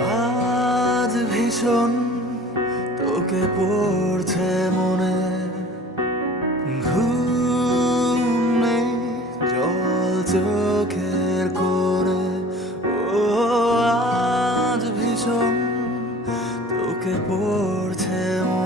আজ ভীষণ তোকে পড়ছে মনে, ঘুম নেই জল চোখের কোণে। ও আজ ভীষণ তোকে পড়ছে মনে।